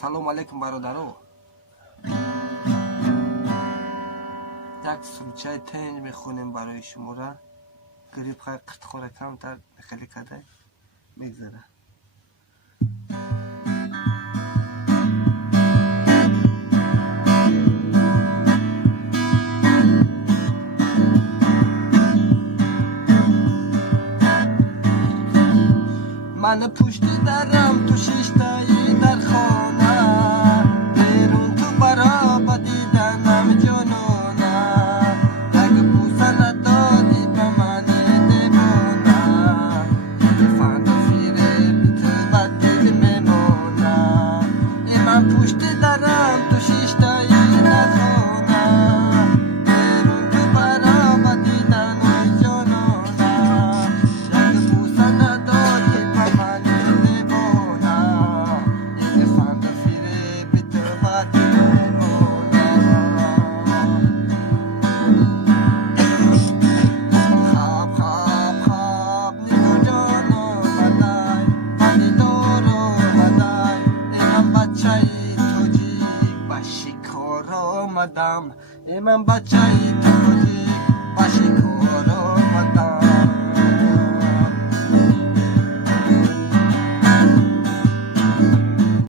салом алейкум бародаро. як сулчаи тенҷ мехонем барои шумора. гирибхай қиртхора камтар мехали кадай мегзара. من پشت درم تو شیشتایی در خانه بیرون تو برا دیدنم جنونه یک بوسه ندادی به من دیوانه که فردا فیره بی تو بد دل میمونه من پشت درم تو شیشتایی در خانه بیرون تو برا دیدنم جنونه یک بوسه ندادی من بچه‌ای توجیک با شکار